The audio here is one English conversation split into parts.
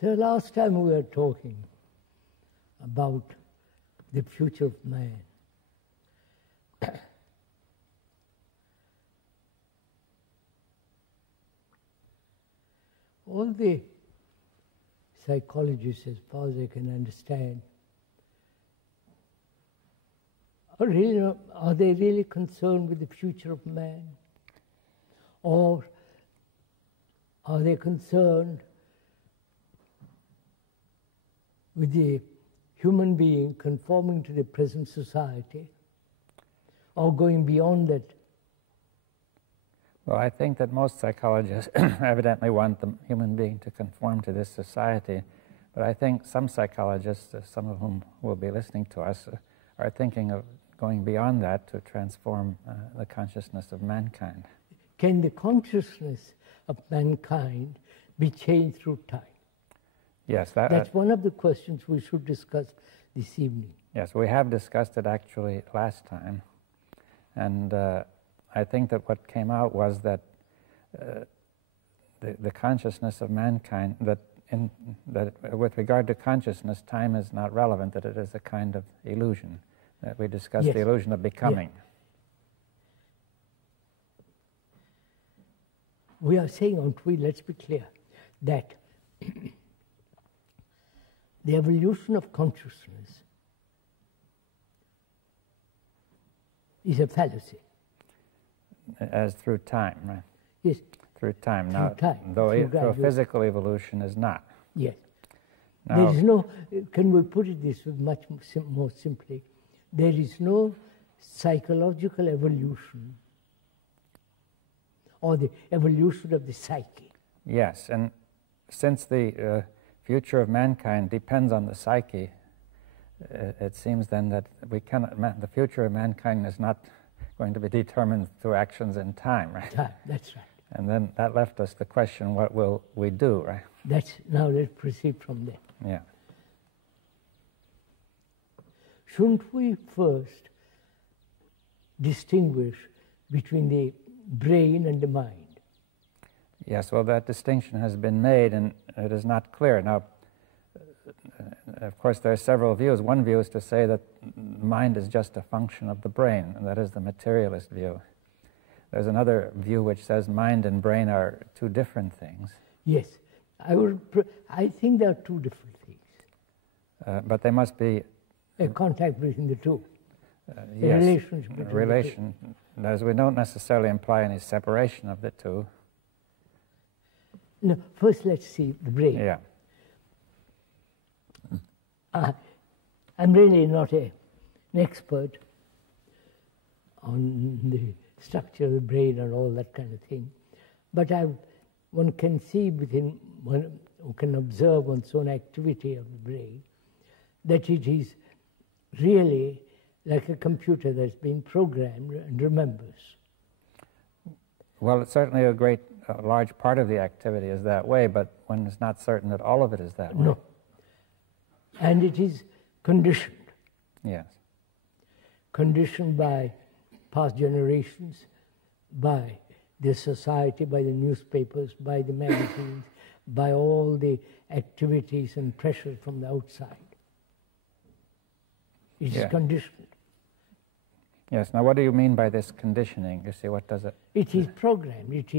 So last time we were talking about the future of man. All the psychologists, as far as I can understand, are they really concerned with the future of man? Or are they concerned with the human being conforming to the present society, or going beyond that? Well, I think that most psychologists evidently want the human being to conform to this society, but I think some psychologists, some of whom will be listening to us, are thinking of going beyond that to transform the consciousness of mankind. Can the consciousness of mankind be changed through time? Yes. That's one of the questions we should discuss this evening. Yes, we have discussed it actually last time, and I think that what came out was that the consciousness of mankind, that with regard to consciousness, time is not relevant, that it is a kind of illusion, that we discussed Yes. the illusion of becoming. Yeah. We are saying, aren't we, let's be clear, that the evolution of consciousness is a fallacy. As through time, right? Yes. Through time. Through Now, time. though Through through physical evolution is not. Yes. Now, There is no, can we put it this way much more simply, there is no psychological evolution or the evolution of the psyche. yes, and since the future of mankind depends on the psyche, it seems then that we cannot. The future of mankind is not going to be determined through actions in time, right? Time, that's right. And then that left us the question: what will we do, right? Now let's proceed from there. Yeah. Shouldn't we first distinguish between the brain and the mind? Yes. Well, that distinction has been made, and it is not clear now. Of course, there are several views. One view is to say that mind is just a function of the brain, and that is the materialist view. There's another view which says mind and brain are two different things. Yes, I think there are two different things. But they must be A contact between the two. yes, Relationship between relation, as we don't necessarily imply any separation of the two. No, first let's see the brain. Yeah. I'm really not an expert on the structure of the brain and all that kind of thing, but one can see one can observe one's own activity of the brain, that it is really like a computer that's been programmed and remembers. Well, it's certainly a large part of the activity is that way, but one is not certain that all of it is that way. No. And it is conditioned. Yes. Conditioned by past generations, by the society, by the newspapers, by the magazines, by all the activities and pressure from the outside. It is conditioned. Yes. Now, what do you mean by this conditioning? You see, what does it? It is programmed. It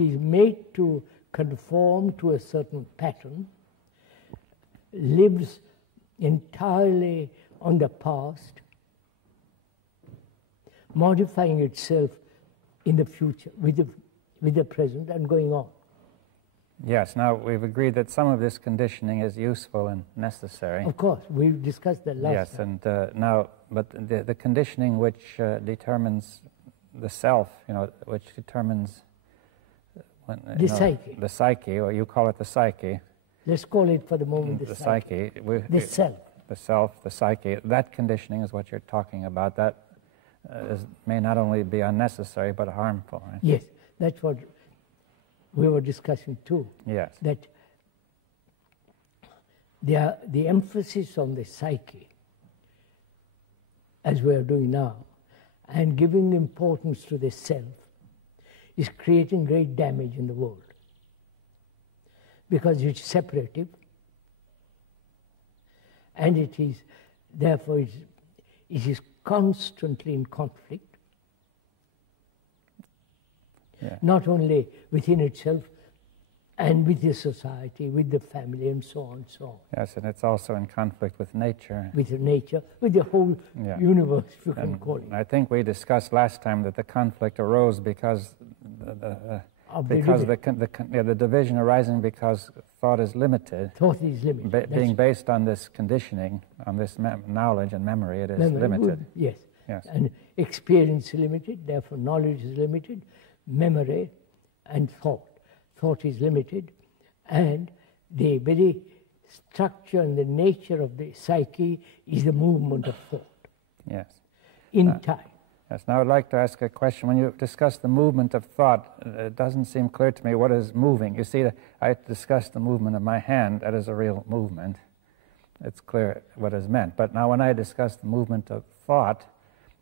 is made to conform to a certain pattern, lives entirely on the past, modifying itself in the future with the present and going on. Yes. Now, we've agreed that some of this conditioning is useful and necessary. Of course, we discussed that last time. Yes, and now, but the conditioning which determines the self, which determines the psyche. The psyche, or you call it the psyche. Let's call it for the moment the psyche. The self. The self, the psyche. That conditioning is what you're talking about. That may not only be unnecessary but harmful, right? Yes, that's what we were discussing too. Yes. That the emphasis on the psyche, as we are doing now, and giving importance to the self, is creating great damage in the world. because it's separative, and it is, therefore, it is constantly in conflict, not only within itself, and with the society, with the family, and so on, so on. Yes, and it's also in conflict with nature. With the nature, with the whole universe, if you can call it. I think we discussed last time that the conflict arose because the division arising because thought is limited. Thought is limited. Being based on this conditioning, on this knowledge and memory, it is limited. Yes. And experience is limited, therefore knowledge is limited, memory and thought. Thought is limited, and the very structure and the nature of the psyche is the movement of thought. Yes. In time. Yes. Now I'd like to ask a question. When you discuss the movement of thought, it doesn't seem clear to me what is moving. You see, I discussed the movement of my hand. That is a real movement. It's clear what is meant. But now when I discuss the movement of thought,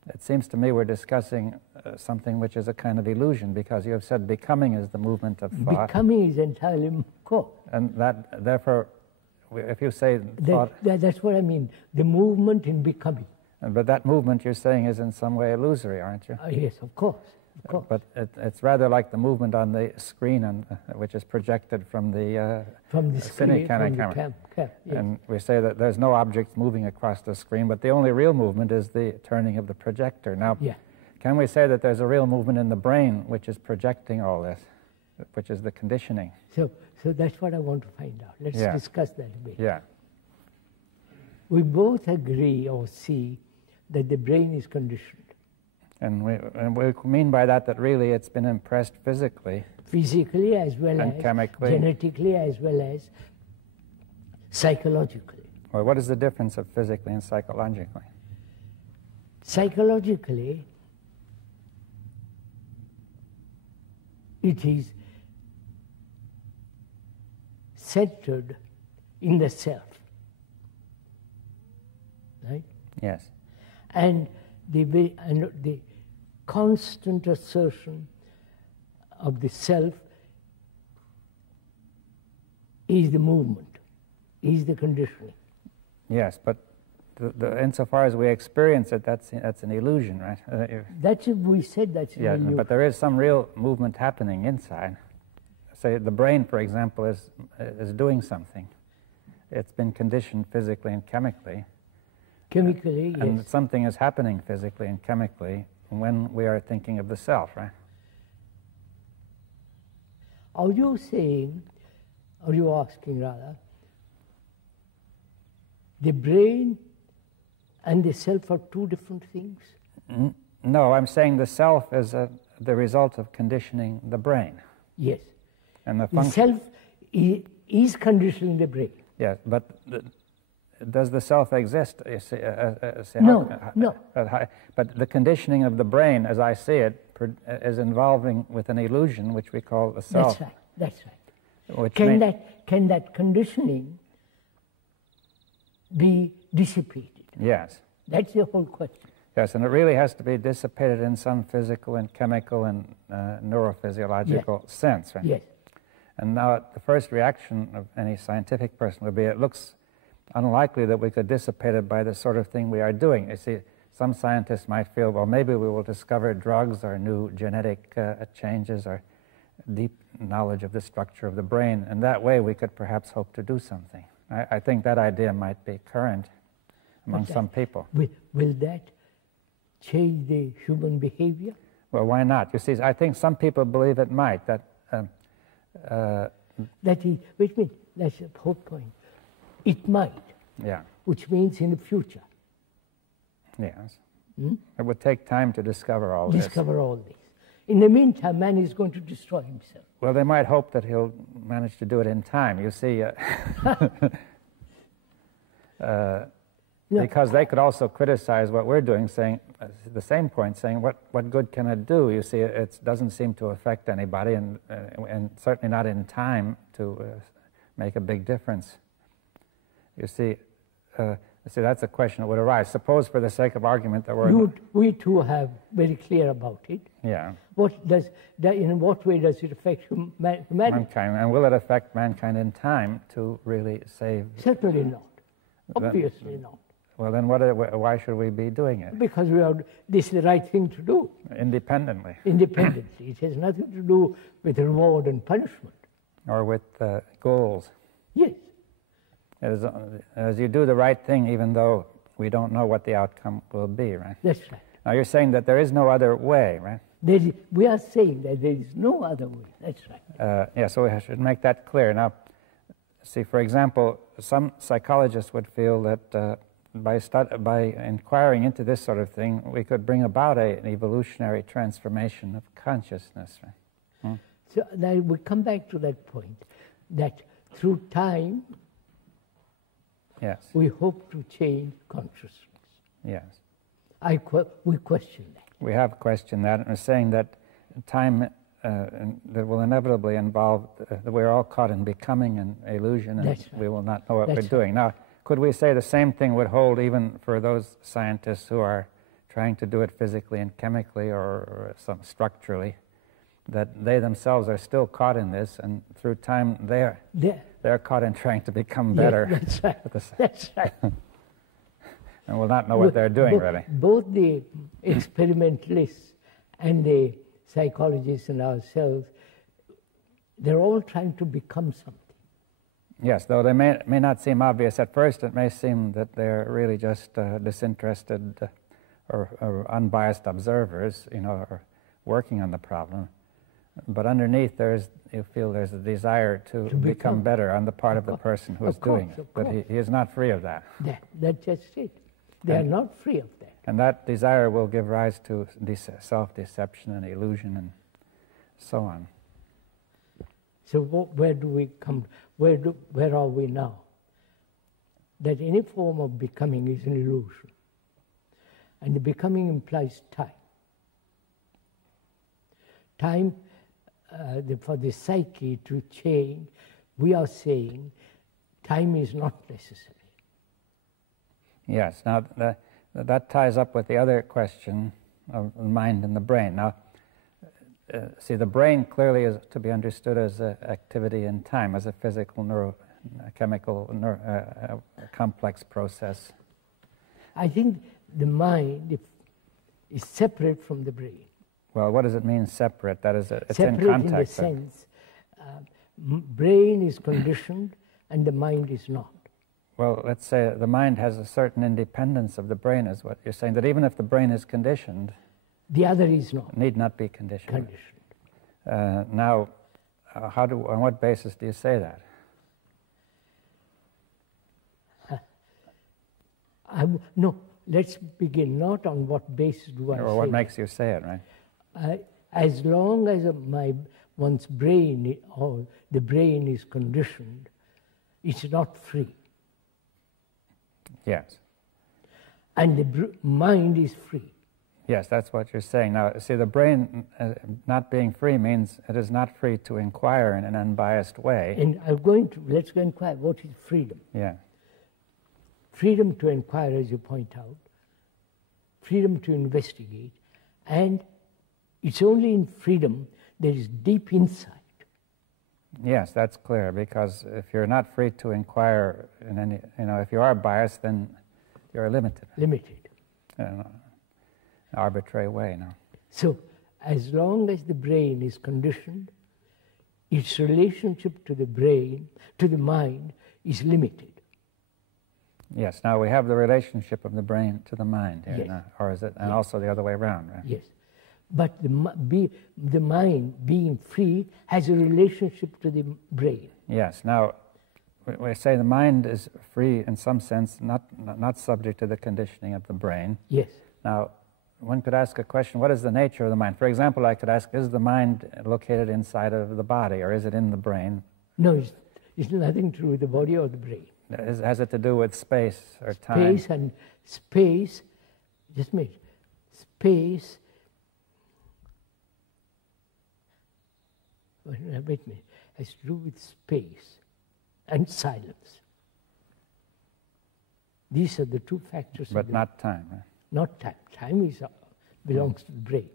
it seems to me we're discussing something which is a kind of illusion, because you have said becoming is the movement of thought. Becoming is entirely core. And that, therefore, if you say thought... That's what I mean, the movement in becoming. But that movement you're saying is in some way illusory, aren't you? Yes, of course. But it's rather like the movement on the screen, which is projected from the cine camera. Yes. And we say that there's no objects moving across the screen, but the only real movement is the turning of the projector. Now, can we say that there's a real movement in the brain which is projecting all this, which is the conditioning? So that's what I want to find out. Let's discuss that a bit. Yeah. We both agree or see that the brain is conditioned. And we mean by that really it's been impressed physically. Physically as well as chemically. Genetically as well as psychologically. Well, what is the difference of physically and psychologically? Psychologically, it is centered in the self. Right? Yes. And the constant assertion of the self is the movement, is the conditioning. Yes, but insofar as we experience it, that's an illusion, right? We said that's an illusion. But there is some real movement happening inside. Say the brain, for example, is doing something. It's been conditioned physically and chemically. Chemically, yes. And something is happening physically and chemically when we are thinking of the self, right? Are you saying, or you asking rather, the brain and the self are two different things? No, I'm saying the self is the result of conditioning the brain. Yes. And the self is conditioning the brain. Yes, but does the self exist? No. But the conditioning of the brain, as I see it, is involving with an illusion which we call the self. That's right. Can that conditioning be dissipated? Yes. That's the whole question. Yes, and it really has to be dissipated in some physical and chemical and neurophysiological sense, right? Yes. And now the first reaction of any scientific person would be, it looks unlikely that we could dissipate it by the sort of thing we are doing. You see, some scientists might feel, well, maybe we will discover drugs or new genetic changes or deep knowledge of the structure of the brain, and that way we could perhaps hope to do something. I think that idea might be current among some people. Will that change the human behavior? Well, why not? You see, I think some people believe it might. That's the whole point. It might. Yeah. Which means in the future. Yes. It would take time to discover all this. In the meantime, man is going to destroy himself. Well, they might hope that he'll manage to do it in time. You see, because they could also criticize what we're doing, saying the same point, saying what good can it do? You see, it doesn't seem to affect anybody, and certainly not in time to make a big difference. You see, See, that's a question that would arise. Suppose, for the sake of argument, that we too have very clear about it. Yeah. In what way does it affect humanity? Mankind, and will it affect mankind in time to really save? Certainly not. Obviously not. Well, then why should we be doing it? Because this is the right thing to do. Independently. Independently. It has nothing to do with reward and punishment. Or with goals. Yes. As you do the right thing, even though we don't know what the outcome will be, right? That's right. Now you're saying that there is no other way, right? We are saying that there is no other way. That's right. Yeah, so we should make that clear. Now, see, for example, some psychologists would feel that by inquiring into this sort of thing, we could bring about an evolutionary transformation of consciousness. Right? So now we come back to that point, that through time, yes, we hope to change consciousness. Yes. We question that. We have questioned that, and we're saying that time that will inevitably involve that we're all caught in becoming an illusion, and right. we will not know what That's we're doing. Now, could we say the same thing would hold even for those scientists who are trying to do it physically and chemically or some structurally, that they themselves are still caught in this, and through time they're caught in trying to become better. Yeah, that's right. That's right. And will not know what they're doing, really. Both the experimentalists and the psychologists and ourselves, they're all trying to become something. Yes, though they may not seem obvious at first, it may seem that they're really just disinterested or unbiased observers, or working on the problem. But underneath, you feel there's a desire to become better on the part of the person who is doing it. But he is not free of that. That's just it. They are not free of that. And that desire will give rise to self-deception and illusion and so on. So where do we come? Where are we now? That any form of becoming is an illusion. And the becoming implies time. Time, for the psyche to change, we are saying time is not necessary. Yes, now that ties up with the other question of the mind and the brain. Now, see, the brain clearly is to be understood as an activity in time, as a physical, neurochemical, complex process. I think the mind is separate from the brain. Well, what does it mean, separate? That is, it's separate in contact. In the sense, brain is conditioned and the mind is not. Well, let's say the mind has a certain independence of the brain, is what you're saying, that even if the brain is conditioned, the other is not. Need not be conditioned. Now, on what basis do you say that? No, let's begin not on what basis do I say. Or what makes you say it, right? As long as one's brain or the brain is conditioned, it's not free. Yes. And the mind is free. Yes, that's what you're saying. Now, see, the brain not being free means it is not free to inquire in an unbiased way. And let's go inquire, what is freedom? Yeah. Freedom to inquire, as you point out, freedom to investigate, and it's only in freedom there is deep insight. Yes, that's clear, because if you're not free to inquire in any, if you are biased, then you're limited. Limited. In an arbitrary way, no. So, as long as the brain is conditioned, its relationship to the brain, to the mind, is limited. Yes, now we have the relationship of the brain to the mind here, yes. Now, or is it, and also the other way around, right? Yes. But the mind, being free, has a relationship to the brain. Yes. Now, we say the mind is free in some sense, not subject to the conditioning of the brain. Yes. Now, one could ask a question, what is the nature of the mind? For example, I could ask, is the mind located inside of the body, or is it in the brain? No, it's nothing to do with the body or the brain. Has it to do with space or time? Space, just a minute, space, wait a minute, has to do with space and silence. These are the two factors. But not time. Right? Not time. Time belongs to the brain.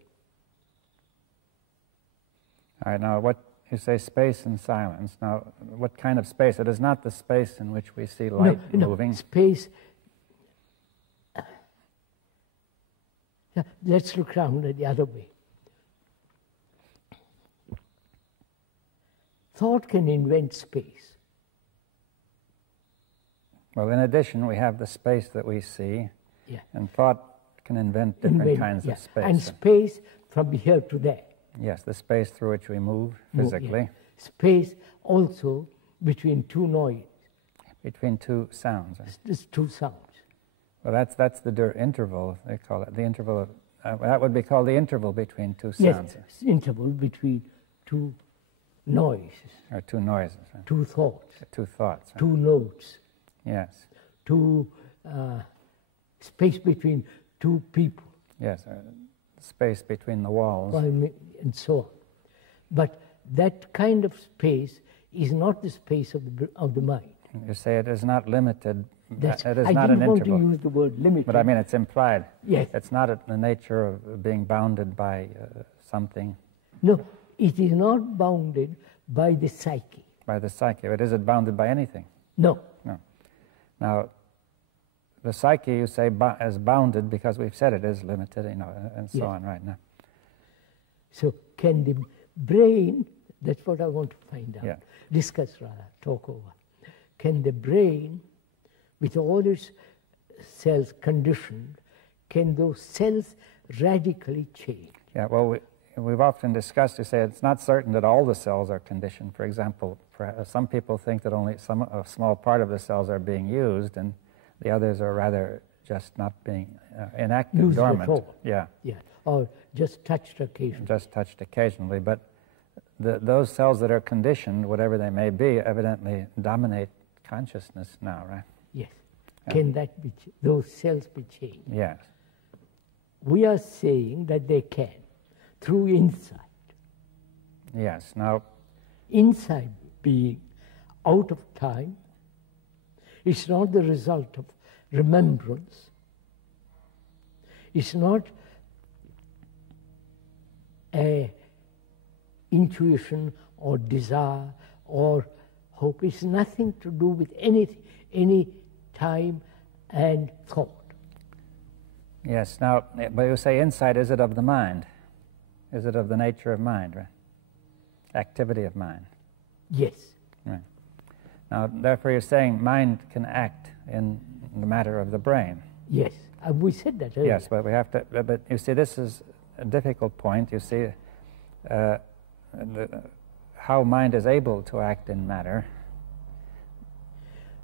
All right, now what you say space and silence. Now, what kind of space? It is not the space in which we see light moving. No, space. Let's look around the other way. Thought can invent space. Well, in addition, we have the space that we see, Yeah. and thought can invent different kinds of space. And space from here to there. Yes, the space through which we move physically. Space also between two noises. Between two sounds. There's two sounds. Well, that's the interval, they call it. The interval of, that would be called the interval between two sounds. Yes, interval between two noises. Or two noises. Right? Two thoughts. Two thoughts. Right? Two notes. Yes. Two space between two people. Yes, space between the walls. And so on. But that kind of space is not the space of the mind. You say it is not limited. It is I not didn't an want interval. to use the word limited. But I mean, it's implied. Yes. It's not the nature of being bounded by something. No, it is not bounded by the psyche. By the psyche. But is it bounded by anything? No. No. Now, the psyche, you say, is bounded because we've said it is limited, and so on right now. So can the brain, that's what I want to find out, discuss rather, talk over. Can the brain, with all its cells conditioned, can those cells radically change? Yeah, well, we've often discussed, to say it's not certain that all the cells are conditioned. For example, some people think that only a small part of the cells are being used, and the others are rather just not being inactive, used dormant. At all. Yeah. Or just touched occasionally. Just touched occasionally, but those cells that are conditioned, whatever they may be, evidently dominate consciousness now, right? Yes. Yeah. Can that be those cells be changed? Yes. We are saying that they can, through insight. Yes. Now, insight being out of time, it's not the result of remembrance. It's not a intuition or desire or hope. It's nothing to do with any time and thought. Yes. Now, but you say insight, is it of the mind? Is it of the nature of mind, right? Activity of mind. Yes. Right. Now, therefore, you're saying mind can act in the matter of the brain. Yes. We said that earlier. Yes, but we have to. But you see, this is a difficult point. You see, how mind is able to act in matter.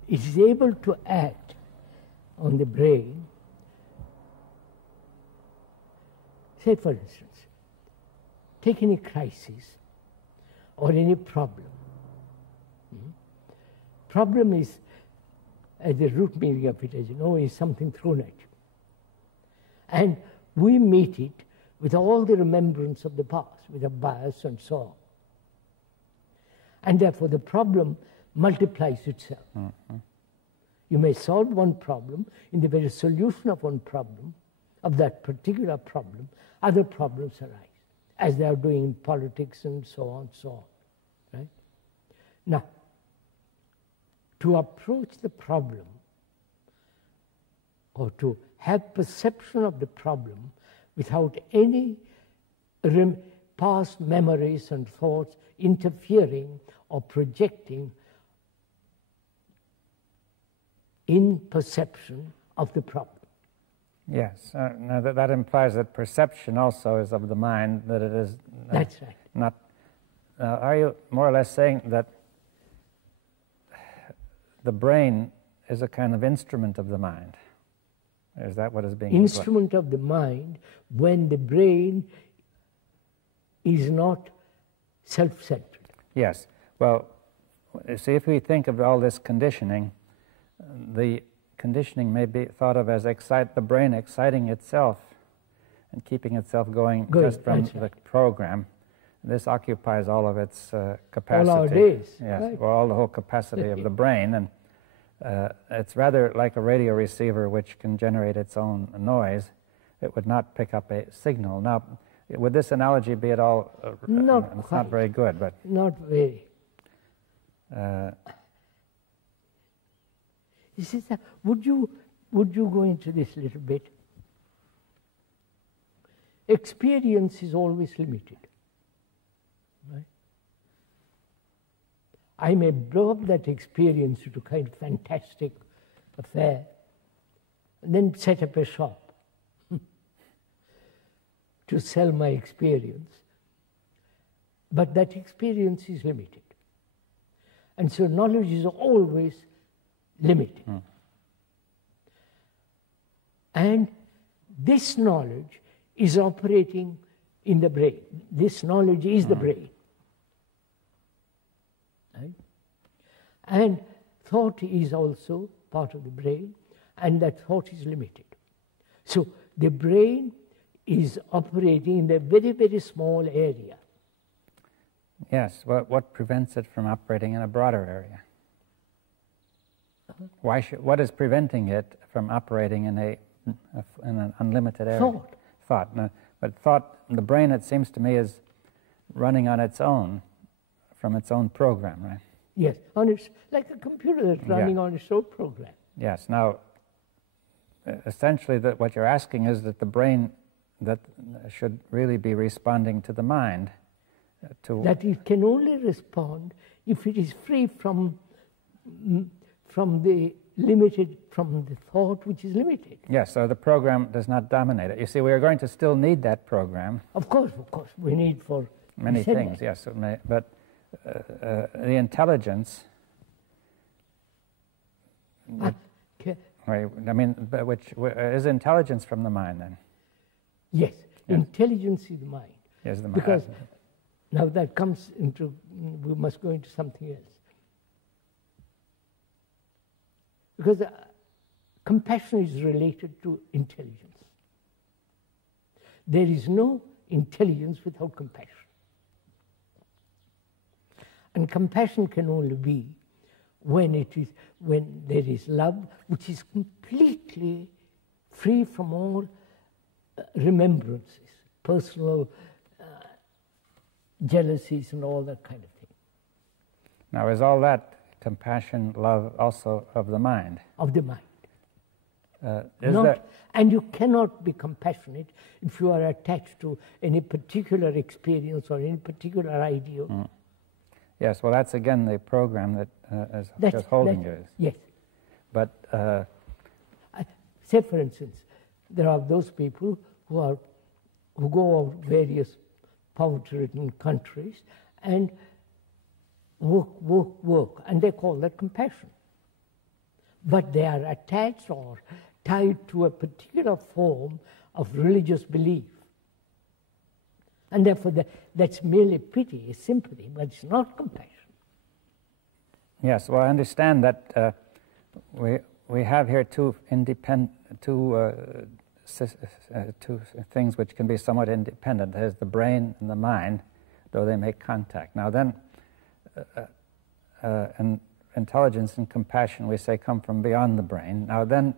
It is able to act on the brain. Say, for instance, take any crisis or any problem. Problem is, at the root meaning of it, as you know, is something thrown at you. And we meet it with all the remembrance of the past, with a bias and so on. And therefore the problem multiplies itself. Mm-hmm. You may solve one problem, in the very solution of one problem, of that particular problem, other problems arise, as they are doing in politics and so on, right? Now, to approach the problem, or to have perception of the problem without any past memories and thoughts interfering or projecting in perception of the problem. Yes, now that implies that perception also is of the mind, that it is... That's right. Not. Are you more or less saying that the brain is a kind of instrument of the mind? Is that what is being instrument of the mind when the brain is not self-centered? Yes. Well, see, if we think of all this conditioning, the conditioning may be thought of as the brain exciting itself and keeping itself going just from the program. This occupies all of its capacity. All our days. Yes, right. well, all the whole capacity of the brain. And It's rather like a radio receiver which can generate its own noise. It would not pick up a signal. Now, would this analogy be at all? Not it's quite. not very good, but Not very. You see, sir, would you go into this a little bit? Experience is always limited. Right? I may blow up that experience into kind of fantastic affair, and then set up a shop to sell my experience. But that experience is limited. And so knowledge is always limited. And this knowledge is operating in the brain. This knowledge is the brain. Right? And thought is also part of the brain, and that thought is limited. So the brain is operating in a very, very small area. yes, what prevents it from operating in a broader area? What is preventing it from operating in an unlimited area? Thought. Thought. No, but thought, the brain, it seems to me, is running on its own, from its own program, right? Yes, it's like a computer that's running on its own program. Yes. Now, essentially, what you're asking is that the brain that should really be responding to the mind. That it can only respond if it is free from the thought which is limited. Yes, so the program does not dominate it. You see, we are going to still need that program. Of course, we need for many things, yes, but the intelligence, I mean, which is intelligence from the mind then? Yes, intelligence is the mind. Yes, the mind. Because now that comes into, we must go into something else. Because compassion is related to intelligence. There is no intelligence without compassion. And compassion can only be when there is love, which is completely free from all remembrances, personal jealousies and all that kind of thing. Now, is all that compassion, love, also of the mind? Of the mind. That... And you cannot be compassionate if you are attached to any particular experience or any particular idea. Yes, well, that's again the program that is just holding you. Yes. But say, for instance, there are those people who go out various poverty-ridden countries and work, and they call that compassion. But they are attached or tied to a particular form of religious belief. And therefore, that's merely pity, sympathy, but it's not compassion. Yes, well, I understand that we have here two things which can be somewhat independent. There's the brain and the mind, though they make contact. Now then, and intelligence and compassion, we say, come from beyond the brain. Now then,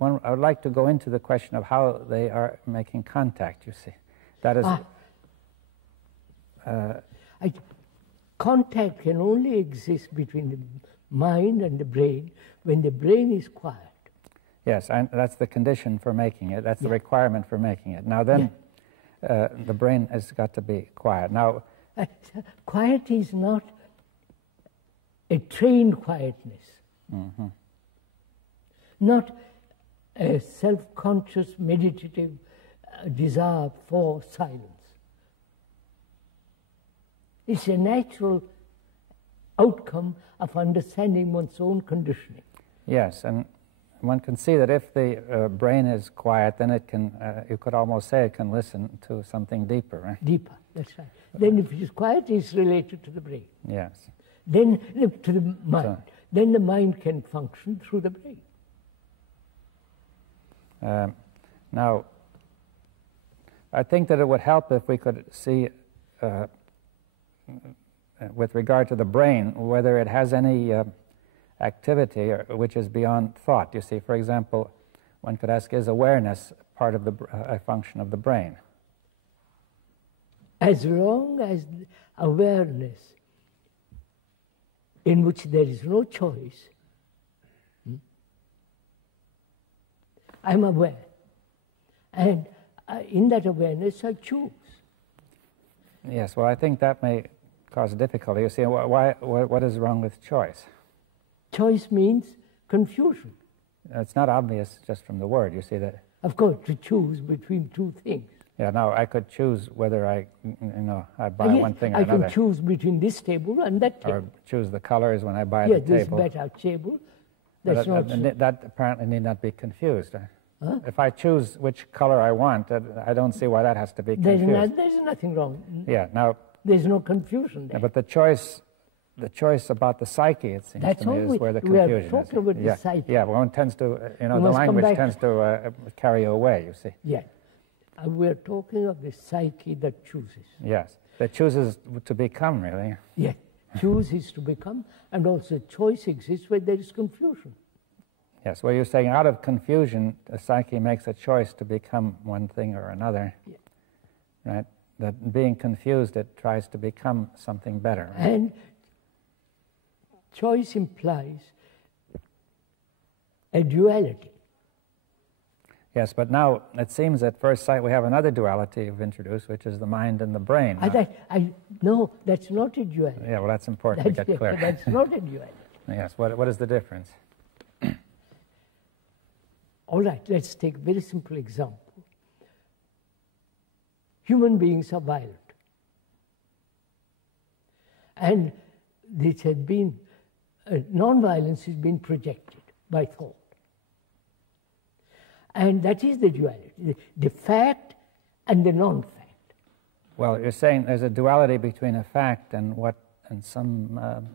I would like to go into the question of how they are making contact, you see. That is... contact can only exist between the mind and the brain when the brain is quiet. Yes, and that's the condition for making it. That's the requirement for making it. Now then, the brain has got to be quiet. Now, quiet is not a trained quietness. Not a self-conscious, meditative desire for silence. It's a natural outcome of understanding one's own conditioning. Yes, and one can see that if the brain is quiet, then it can, you could almost say it can listen to something deeper, right? Deeper, that's right. Then if it is quiet, it's related to the brain. Yes. Then to the mind. Then the mind can function through the brain. Now, I think that it would help if we could see, with regard to the brain, whether it has any activity which is beyond thought. You see, for example, one could ask, is awareness part of a function of the brain? As long as awareness in which there is no choice, I'm aware. And in that awareness, I choose. Yes, well, I think that may cause difficulty. You see, what is wrong with choice? Choice means confusion. It's not obvious just from the word. You see that. Of course, to choose between two things. Yeah, now I could choose whether I buy one thing or another. I can choose between this table and that table. Or choose the colors when I buy the table. This better table. That's not so. That apparently need not be confused. Huh? If I choose which color I want, I don't see why that has to be confused. There's nothing wrong. Yeah, now. There's no confusion there. But the choice about the psyche, it seems to me, is where the confusion is. We are talking about the psyche. Yeah, one tends to, the language tends to carry you away, you see. Yeah. We're talking of the psyche that chooses. Yes, that chooses to become, really. Yeah, chooses to become, and also choice exists where there is confusion. Yes, well, you're saying out of confusion, the psyche makes a choice to become one thing or another, right? That being confused, it tries to become something better. Right? And choice implies a duality. Yes, but now it seems at first sight we have another duality you've introduced, which is the mind and the brain. No, that's not a duality. Yeah, well, that's important to get clear. That's not a duality. Yes, what is the difference? All right, let's take a very simple example. Human beings are violent. And this has been, non-violence has been projected by thought. And that is the duality, the fact and the non-fact. Well, you're saying there's a duality between a fact and some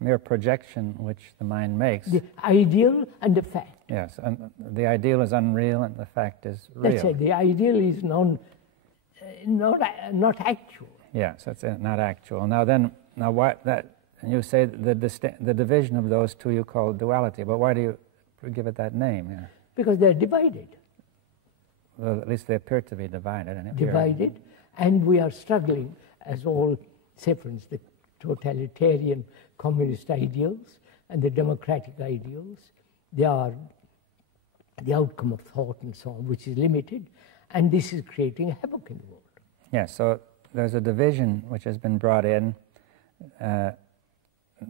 mere projection which the mind makes. The ideal and the fact. Yes, and the ideal is unreal and the fact is real. That's it. The ideal is not actual. Yes, that's it, not actual. You say the division of those two you call duality, but why do you give it that name? Yeah. Because they're divided. Well, at least they appear to be divided. Divided, and we are struggling, as all, say for instance, the totalitarian communist ideals and the democratic ideals, they are the outcome of thought and so on, which is limited, and this is creating havoc in the world. Yes, so there's a division which has been brought in,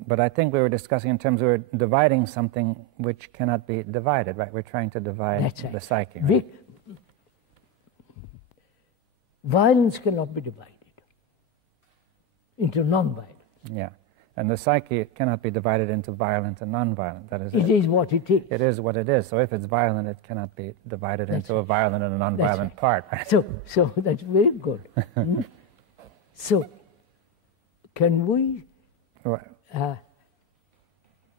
but I think we were discussing in terms of we're dividing something which cannot be divided, right? We're trying to divide the psyche. Right? Violence cannot be divided into non-violent. Yeah, and the psyche cannot be divided into violent and non-violent. That is it is what it is. It is what it is. So if it's violent, it cannot be divided into a violent and a non-violent part. Right? So that's very good. So can we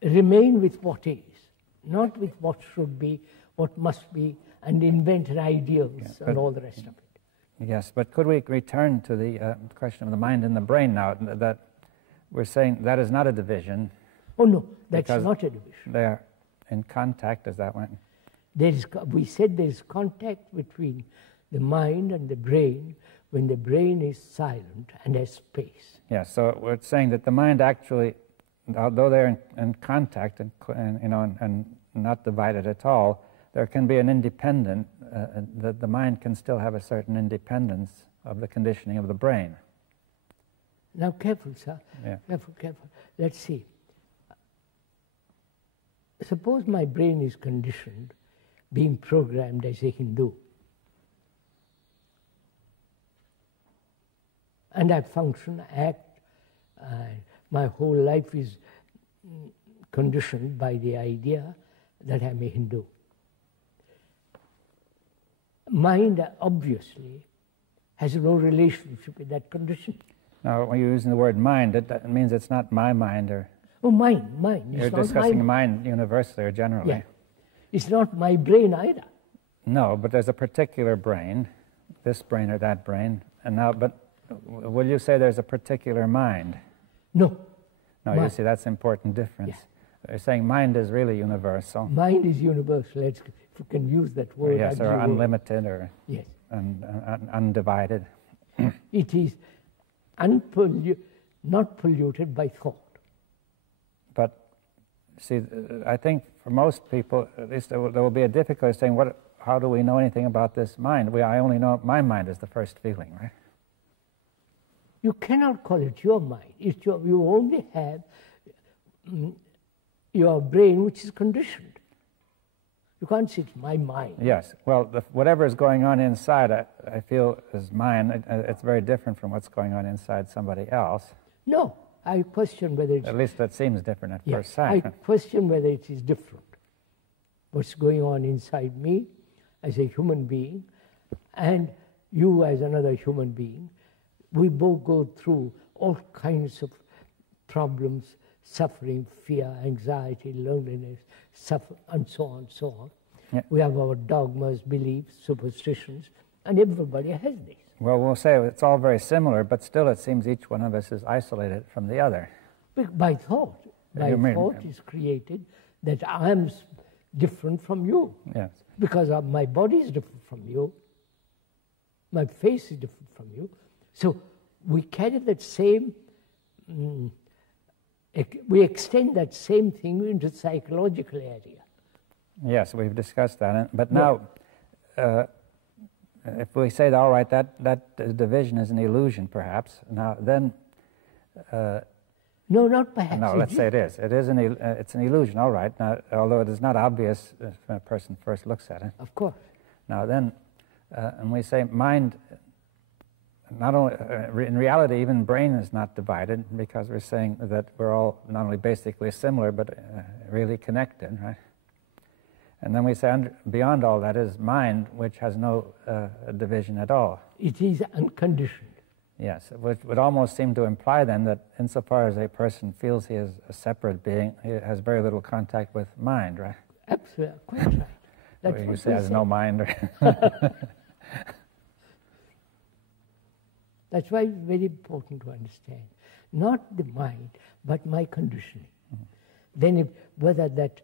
remain with what is, not with what should be, what must be, and invent ideals and all the rest of it? Yes, but could we return to the question of the mind and the brain now? That we're saying that is not a division. Oh no, that's not a division. They are in contact, is that one? We said there is contact between the mind and the brain when the brain is silent and has space. Yes, so we're saying that the mind actually, although they're in contact and not divided at all, there can be an independent, the mind can still have a certain independence of the conditioning of the brain. Now careful, sir. Yeah. Careful. Let's see. Suppose my brain is conditioned, being programmed as a Hindu. And I function, act, my whole life is conditioned by the idea that I'm a Hindu. Mind, obviously, has no relationship with that condition. Now, when you're using the word mind, it means it's not my mind or... Oh, mind. You're discussing mind universally or generally. Yeah. It's not my brain either. No, but there's a particular brain, this brain or that brain, and now, but will you say there's a particular mind? No. No, you see, that's an important difference. They're saying mind is really universal. Mind is universal. If you can use that word. Yes, or unlimited, or yes, undivided. It is not polluted by thought. But see, I think for most people, at least there will be a difficulty saying, how do we know anything about this mind? I only know my mind is the first feeling, right? You cannot call it your mind. You only have your brain, which is conditioned. You can't say it's my mind. Yes. Well, whatever is going on inside, I feel is mine. It's very different from what's going on inside somebody else. No, I question whether it's... At least that seems different at first sight. I question whether it is different. What's going on inside me as a human being and you as another human being, we both go through all kinds of problems, suffering, fear, anxiety, loneliness, and so on, so on. Yeah. We have our dogmas, beliefs, superstitions, and everybody has these. Well, we'll say it's all very similar, but still it seems each one of us is isolated from the other. By thought. Thought is created that I am different from you. Yes. Because my body is different from you. My face is different from you. So we carry that same... we extend that same thing into the psychological area. Yes, we've discussed that. But now, if we say, all right, that division is an illusion, perhaps, now then... no, not perhaps. No, let's say it is. It's an illusion, all right, now, although it is not obvious if a person first looks at it. Of course. Now then, and we say mind... Not only, in reality, even brain is not divided, because we're saying that we're all not only basically similar, but really connected, right? And then we say beyond all that is mind, which has no division at all. It is unconditioned. Yes, which would almost seem to imply then that insofar as a person feels he is a separate being, he has very little contact with mind, right? Absolutely, quite right. That's you say has no mind. That's why it's very important to understand, not the mind, but my conditioning. Mm-hmm. Then whether that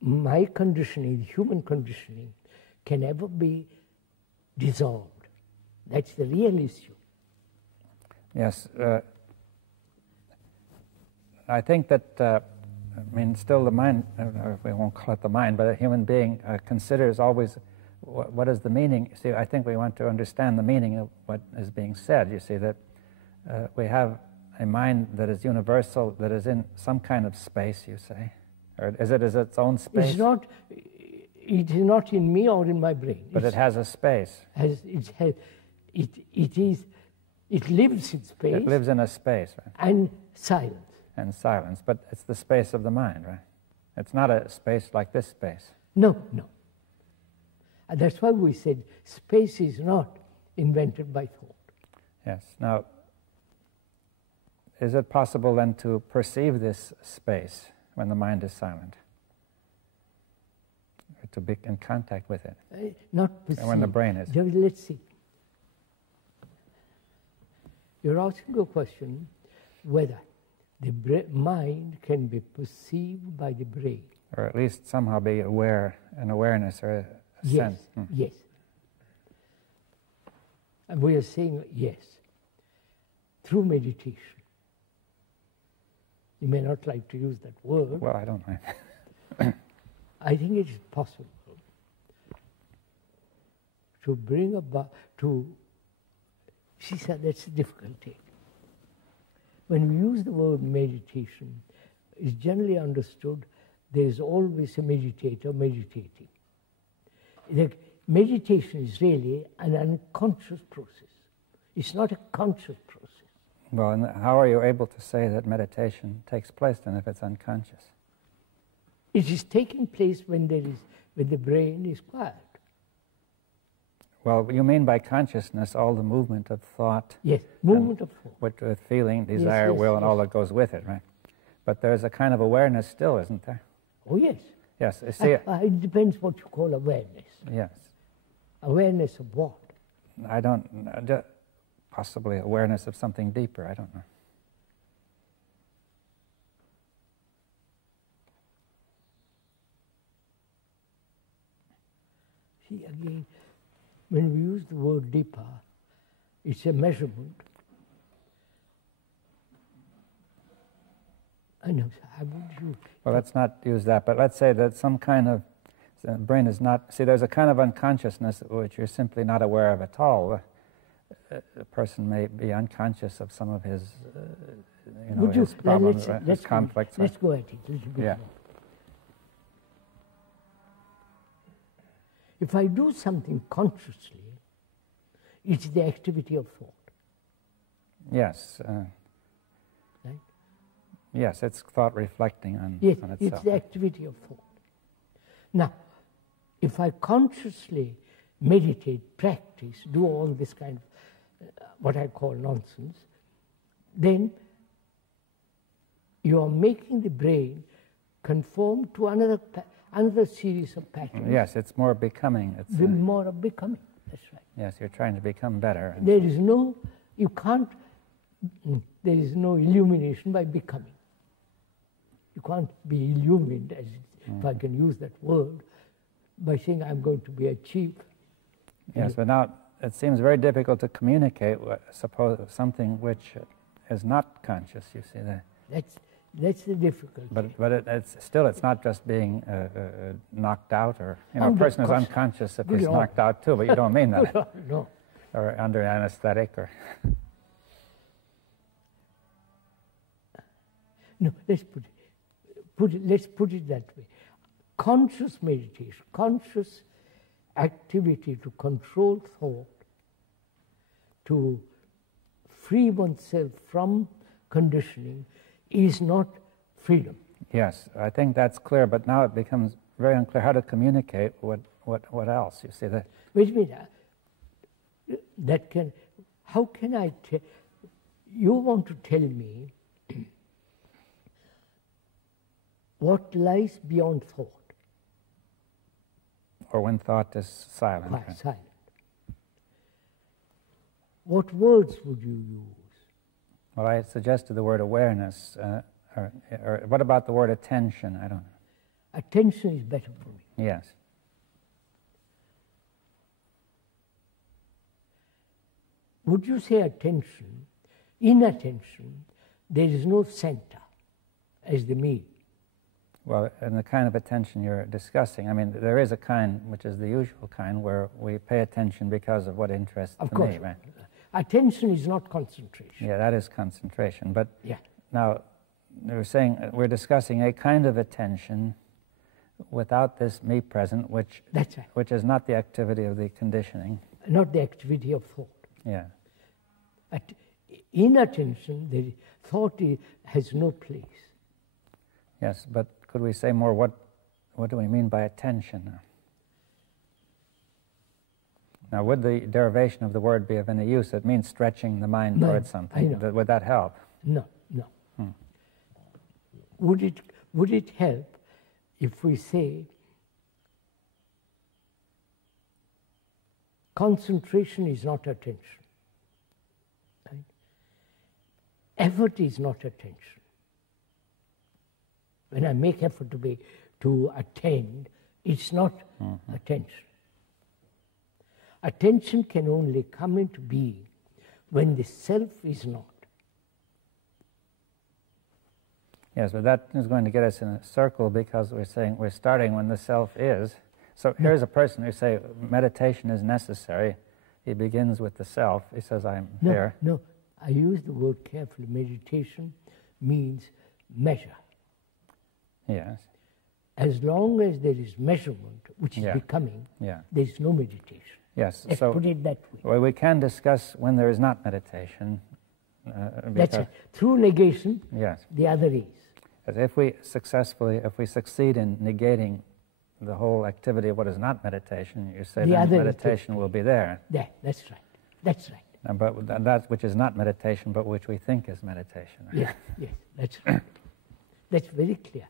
my conditioning, human conditioning, can ever be dissolved. That's the real issue. Yes. I think that, still the mind, we won't call it the mind, but a human being considers always what is the meaning? See, I think we want to understand the meaning of what is being said. You see that we have a mind that is universal, that is in some kind of space, you say? Or is it its own space? It is not in me or in my brain. But it has a space. It lives in space. It lives in a space, right? And silence. And silence, but it's the space of the mind, right? It's not a space like this space. No. And that's why we said space is not invented by thought. Yes. Now, is it possible then to perceive this space when the mind is silent? Or to be in contact with it? Not perceive. When the brain is. Let's see. You're asking a question whether the mind can be perceived by the brain. Or at least somehow be aware, an awareness or a sense. Yes. And we are saying yes, through meditation. You may not like to use that word. Well, I don't mind. I think it is possible to bring about, she said that's a difficult thing. When we use the word meditation, it's generally understood there is always a meditator meditating. The meditation is really an unconscious process. It's not a conscious process. Well, and how are you able to say that meditation takes place then if it's unconscious? It is taking place when the brain is quiet. Well, you mean by consciousness all the movement of thought? Yes, movement of thought. With feeling, desire, will, and all that goes with it, right? But there's a kind of awareness still, isn't there? Oh, yes. Yes, you see... It depends what you call awareness. Yes. Awareness of what? I don't... possibly awareness of something deeper, I don't know. See, again, when we use the word dipa, it's a measurement. I know, I would use. Well, let's not use that, but let's say that some kind of the brain is not. See, there's a kind of unconsciousness which you're simply not aware of at all. A person may be unconscious of some of his, his problems, his conflicts. Let's go at it a little bit more. If I do something consciously, it's the activity of thought. Yes. Right? Yes, it's thought reflecting on itself. It's the activity of thought. Now, if I consciously meditate, practice, do all this kind of what I call nonsense, then you are making the brain conform to another series of patterns. Yes, it's more becoming. It's more of becoming. That's right. Yes, you're trying to become better. There is no illumination by becoming. You can't be illumined, if I can use that word, by saying I'm going to be a chief. Yes, but now it seems very difficult to communicate something which is not conscious. You see that. That's the difficulty. But it's not just being knocked out, or a person is unconscious if he's knocked out too. But you don't mean that. No. Or under anesthetic, or. No, let's put it that way. Conscious meditation, conscious activity to control thought, to free oneself from conditioning, is not freedom. Yes, I think that's clear, but now it becomes very unclear how to communicate what else. You see that? Wait a minute. How can I tell? You want to tell me what lies beyond thought? Or when thought is silent. Right? Silent. What words would you use? Well, I suggested the word awareness. Or what about the word attention? I don't know. Attention is better for me. Yes. Would you say attention? In attention, there is no center as the me. Well, in the kind of attention you're discussing, I mean, there is a kind, which is the usual kind, where we pay attention because of what interests me, right? Attention is not concentration. Yeah, that is concentration. But now, we're discussing a kind of attention without this me present, which is not the activity of the conditioning. Not the activity of thought. Yeah. In attention, the thought has no place. Yes, but could we say more, what do we mean by attention? Now, would the derivation of the word be of any use? It means stretching the mind towards something. Would that help? No. Would it help if we say concentration is not attention? Right? Effort is not attention. When I make effort to attend, it's not attention. Attention can only come into being when the self is not. Yes, but that is going to get us in a circle, because we're saying we're starting when the self is. So here's a person who say meditation is necessary. He begins with the self. He says, I'm here. No, I use the word carefully. Meditation means measure. Yes. As long as there is measurement, which is becoming, there is no meditation. Yes. Let's put it that way. Well, we can discuss when there is not meditation. That's it. Through negation, the other is. As if we succeed in negating the whole activity of what is not meditation, you say then meditation will be there. Yeah, that's right. But that which is not meditation, but which we think is meditation. Right? Yes, that's right. That's very clear.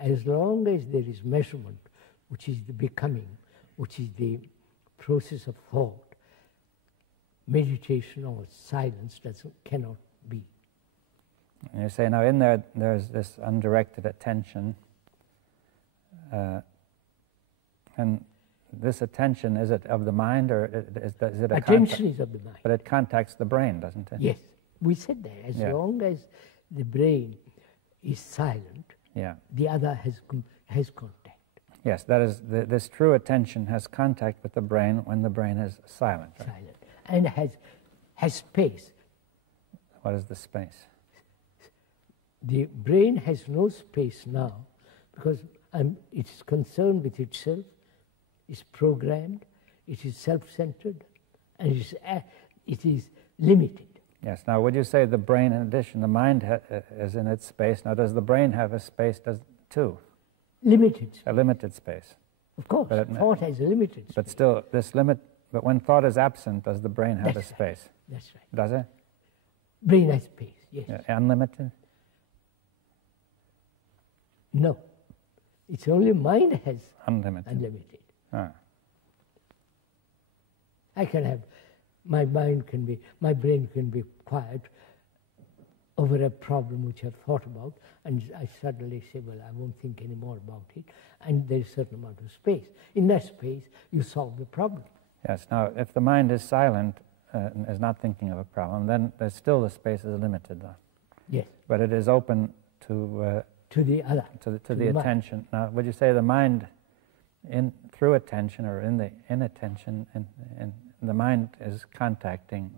As long as there is measurement, which is the becoming, which is the process of thought, meditation or silence cannot be. And you say, now in there's this undirected attention, and this attention, is it of the mind, or is it a Attention is of the mind. But it contacts the brain, doesn't it? Yes, we said that. As long as the brain is silent, the other has contact. Yes, that is, this true attention has contact with the brain when the brain is silent. Right? Silent. And has space. What is the space? The brain has no space now because it's concerned with itself, it's programmed, it is self-centered, and it is limited. Yes. Now, would you say the brain, in addition, the mind is in its space? Now, does the brain have a space too? Limited. A limited space. Of course, thought has a limited space. But still, but when thought is absent, does the brain have a space? Right. That's right. Does it? Brain has space, yes. Unlimited? No. It's only mind has unlimited. Ah. I can have, my brain can be quiet over a problem which I've thought about, and I suddenly say, well, I won't think any more about it, and there's a certain amount of space. In that space, you solve the problem. Yes. Now, if the mind is silent, and is not thinking of a problem, then there's still the space is limited, though. Yes. But it is open to the other, to the attention. Now, would you say the mind, through attention or in attention, and the mind is contacting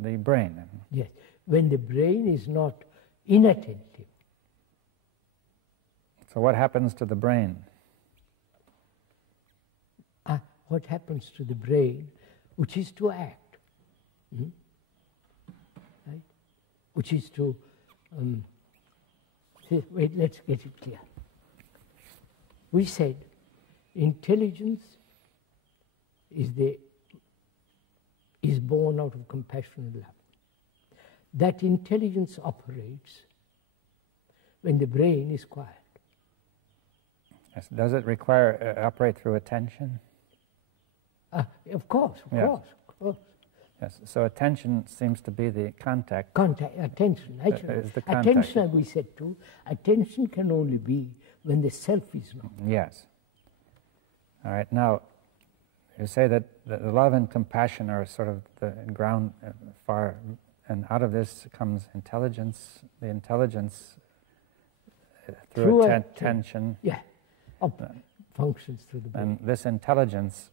the brain? Yes. When the brain is not inattentive. So what happens to the brain? What happens to the brain, which is to act, right? Which is to wait, let's get it clear. We said intelligence is born out of compassion and love. That intelligence operates when the brain is quiet. Yes. Does it require operate through attention? Of course. Yes. So attention seems to be the contact. Attention. Is the contact. Attention, as we said too, attention can only be when the self is not. Yes. All right. Now, you say that the love and compassion are sort of the ground far, and out of this comes intelligence. The intelligence through attention. Functions through the brain. And this intelligence.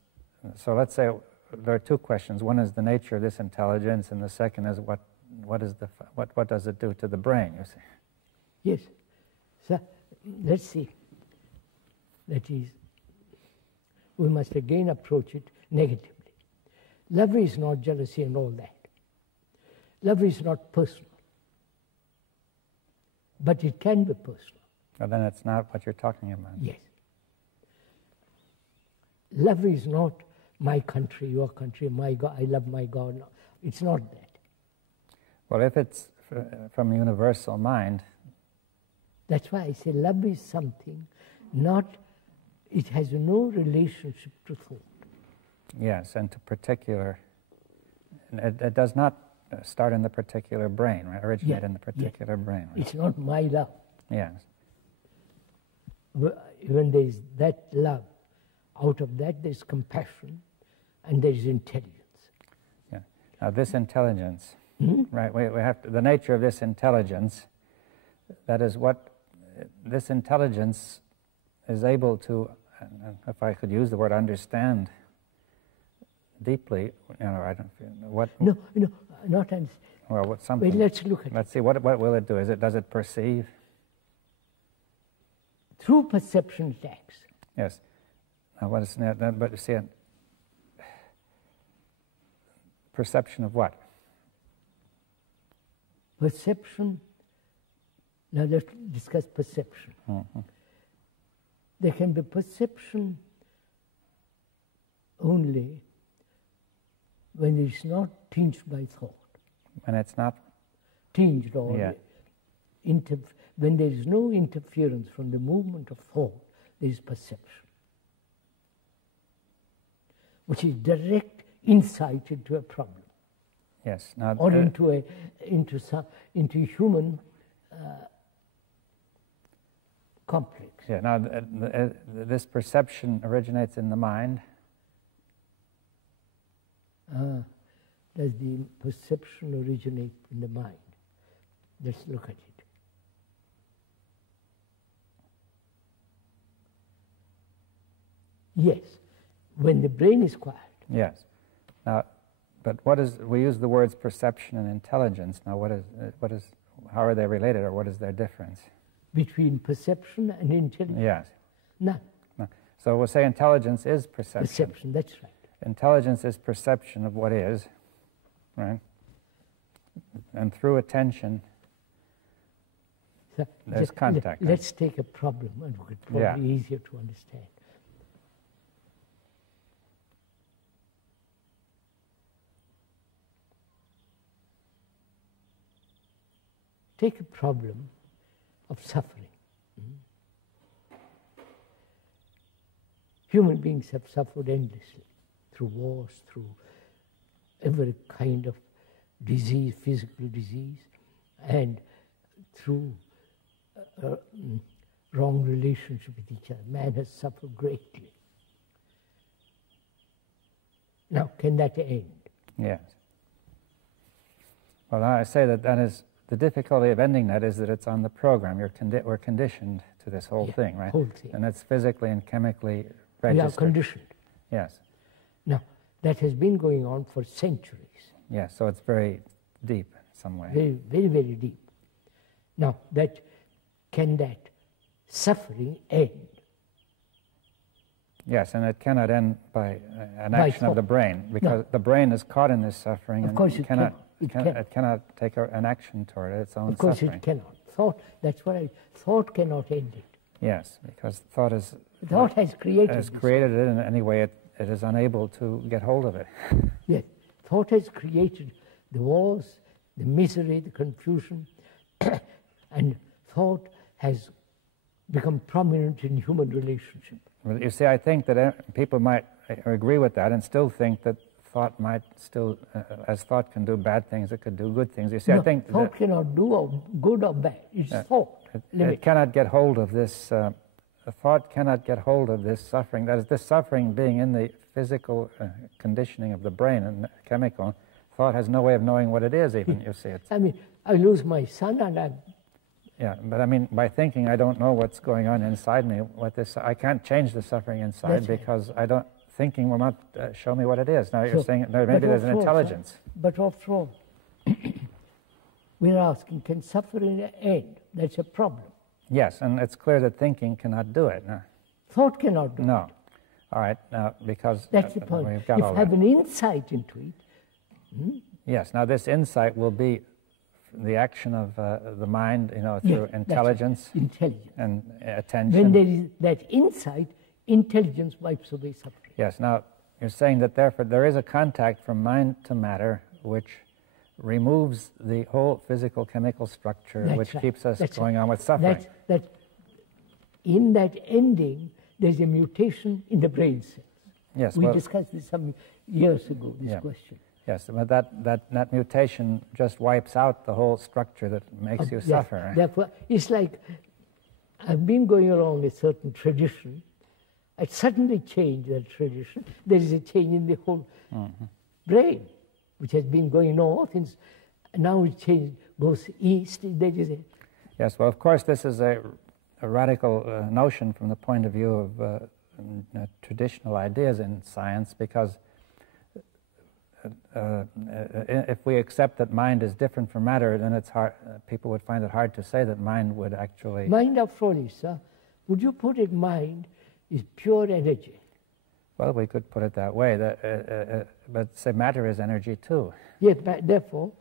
So let's say there are two questions. One is the nature of this intelligence, and the second is what does it do to the brain? You see. Yes. So let's see. That is, we must again approach it negatively. Love is not jealousy and all that. Love is not personal, but it can be personal. Well, then it's not what you're talking about. Yes. Love is not my country, your country, my God, I love my God. No, it's not that. Well, if it's from universal mind. That's why I say love is something, it has no relationship to thought. Yes, and to particular, it does not start in the particular brain, right? Originate in the particular brain. Right? It's not my love. Yes. When there is that love, out of that there's compassion and there's intelligence. Yeah. Now this intelligence, right? We have to, the nature of this intelligence. That is what this intelligence is able to, if I could use the word understand deeply. I don't feel what. No, not understand. Well, what something. Wait, let's look at it. Let's see. What will it do? Does it perceive? Through perception it acts. Yes. Now, what is that? But you see, perception of what? Perception. Now let's discuss perception. Mm-hmm. There can be perception only when it's not tinged by thought. When it's not tinged or when there is no interference from the movement of thought, there is perception, which is direct insight into a problem. Yes. Now, or into human complex. Yeah. Now, this perception originates in the mind. Does the perception originate in the mind? Let's look at it. Yes, when the brain is quiet. Yes. Now, but what is, we use the words perception and intelligence. Now, how are they related, or what is their difference? Between perception and intelligence? Yes. None. No. So we'll say intelligence is perception. Perception, that's right. Intelligence is perception of what is, right? And through attention, So there's contact. Let's take a problem, and it's probably easier to understand. Take a problem of suffering. Human beings have suffered endlessly through wars, through every kind of disease, physical disease, and through wrong relationship with each other. Man has suffered greatly. Now, can that end? Yes. Well, I say that is the difficulty of ending that is that it's on the program. We're conditioned to this whole thing, right? Whole thing. And it's physically and chemically registered. We are conditioned. Yes. Now, that has been going on for centuries. Yes, so it's very deep in some way. Very, very, very deep. Now, can that suffering end? Yes, and it cannot end by an action of the brain, because the brain is caught in this suffering, Of course and it cannot take an action toward its own suffering. Of course it cannot. Thought cannot end it. Yes, because thought has created it, and anyway it is unable to get hold of it. Yes, thought has created the wars, the misery, the confusion, and thought has become prominent in human relationship. Well, you see, I think that people might agree with that and still think that thought might still, as thought can do bad things, it could do good things. You see, I think thought cannot do good or bad. It's thought. It cannot get hold of this. Thought cannot get hold of this suffering. That is, this suffering being in the physical conditioning of the brain and chemical. Thought has no way of knowing what it is. Even you see it. I mean, I lose my son, and Yeah, but I mean, by thinking, I don't know what's going on inside me. I can't change the suffering inside because I don't. Thinking will not show me what it is. Now you're saying maybe there's an intelligence. But after all, we're asking, can suffering end? That's a problem. Yes, and it's clear that thinking cannot do it. No. Thought cannot do it. No. All right, now because that's the point. We've got if you have an insight into it. Yes, now this insight will be the action of the mind, through intelligence and attention. When there is that insight, intelligence wipes away suffering. Yes, now you're saying that therefore there is a contact from mind to matter which removes the whole physical chemical structure which keeps us going on with suffering. In that ending, there's a mutation in the brain cells. Yes, we discussed this some years ago, this question. Yes, but that mutation just wipes out the whole structure that makes you suffer. Right? Therefore, it's like I've been going along a certain tradition. I suddenly change that tradition. There is a change in the whole brain, which has been going north, and now it goes east. There is a yes, well, of course, this is a radical notion from the point of view of traditional ideas in science, because if we accept that mind is different from matter, then it's hard. People would find it hard to say that mind would actually. Mind, after all, is, would you put it? Mind is pure energy. Well, we could put it that way. But say matter is energy too. Yes, therefore,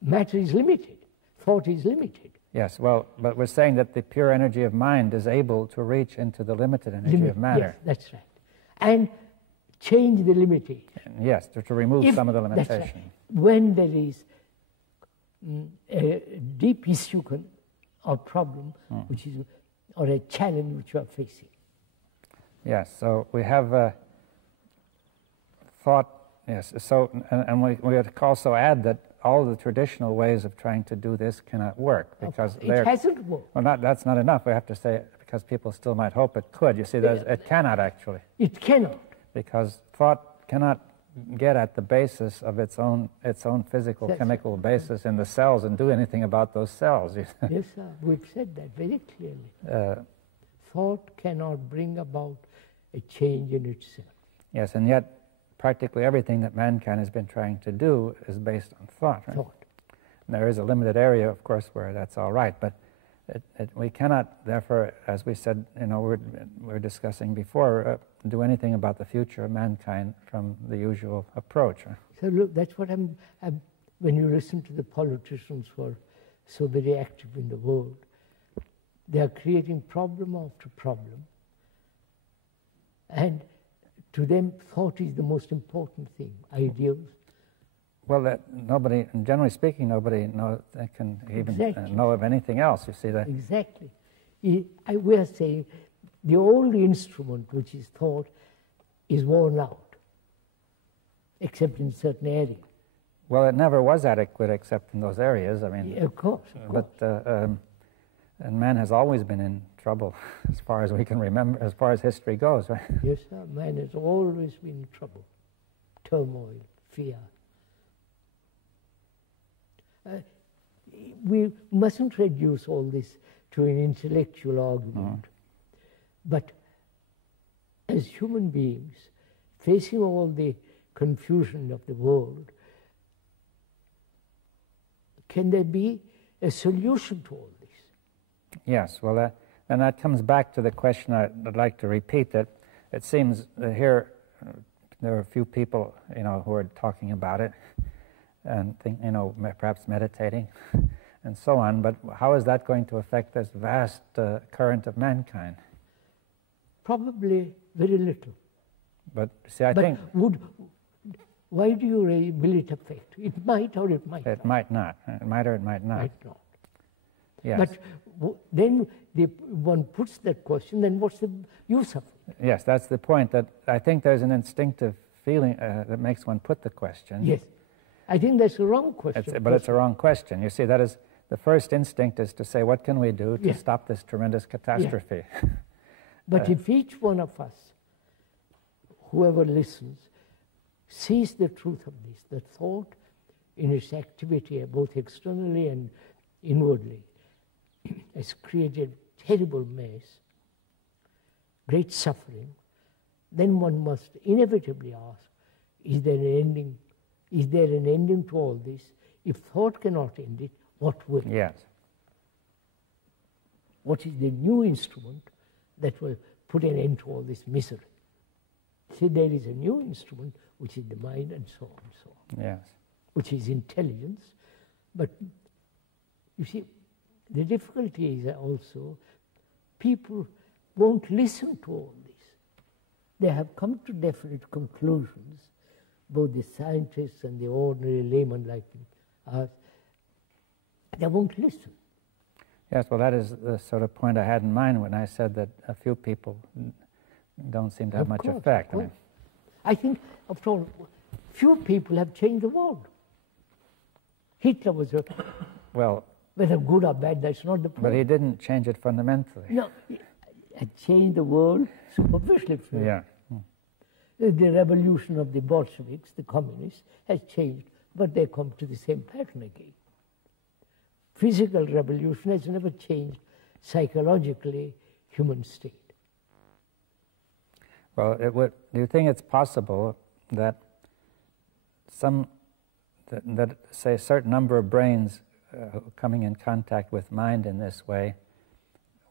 matter is limited. Thought is limited. Yes, well, but we're saying that the pure energy of mind is able to reach into the limited energy of matter. Yes, that's right. And change the limitation. Yes, to remove some of the limitation. That's right. When there is a deep issue or problem, or a challenge which you are facing. Yes, so we have thought, yes, so, and we would also add that all the traditional ways of trying to do this cannot work, because it hasn't worked. Well, that's not enough. We have to say, because people still might hope it could. You see, it cannot actually. It cannot. Because thought cannot get at the basis of its own physical, chemical basis in the cells and do anything about those cells. Yes, sir. We've said that very clearly. Thought cannot bring about a change in itself. Yes, and yet practically everything that mankind has been trying to do is based on thought. Right? Thought. And there is a limited area, of course, where that's all right, but we cannot, therefore, as we said, we're discussing before, do anything about the future of mankind from the usual approach. Right? So look, that's what when you listen to the politicians who are so very active in the world, they are creating problem after problem. And to them, thought is the most important thing, ideals. Well, nobody, generally speaking, nobody can even know of anything else. You see that? Exactly. We are saying the old instrument, which is thought, is worn out, except in certain areas. Well, it never was adequate except in those areas. I mean, of course. But and man has always been in trouble, as far as we can remember, as far as history goes, right? Yes, sir. Man has always been in trouble, turmoil, fear. We mustn't reduce all this to an intellectual argument. But as human beings, facing all the confusion of the world, can there be a solution to all this? Yes, well, and that comes back to the question I'd like to repeat, that it seems here there are a few people, who are talking about it, and perhaps meditating and so on, but how is that going to affect this vast current of mankind? Probably very little. But see, I think... Why do you really, will it affect? It might or it might not. It might not. It might or it might not. Might not. Yes. But then one puts that question, then what's the use of it? Yes, that's the point, that I think there's an instinctive feeling that makes one put the question. Yes. I think that's a wrong question. But it's a wrong question. You see, that is, the first instinct is to say, what can we do to stop this tremendous catastrophe? Yeah. But if each one of us, whoever listens, sees the truth of this, the thought in its activity, both externally and inwardly, has created terrible mess, great suffering, then one must inevitably ask, is there an ending? Is there an ending to all this? If thought cannot end it, what will? Yes. What is the new instrument that will put an end to all this misery? See, there is a new instrument, which is the mind, and so on and so on. Yes. Which is intelligence. But you see, the difficulty is also people won't listen to all this. They have come to definite conclusions, both the scientists and the ordinary layman like us. They won't listen. Yes, well, that is the sort of point I had in mind when I said that a few people don't seem to have much effect. I think, after all, few people have changed the world. Hitler was whether good or bad, that's not the point. But he didn't change it fundamentally. No, he had changed the world superficially. Yeah. The revolution of the Bolsheviks, the communists, has changed, but they come to the same pattern again. Physical revolution has never changed psychologically human state. Well, do you think it's possible that say a certain number of brains coming in contact with mind in this way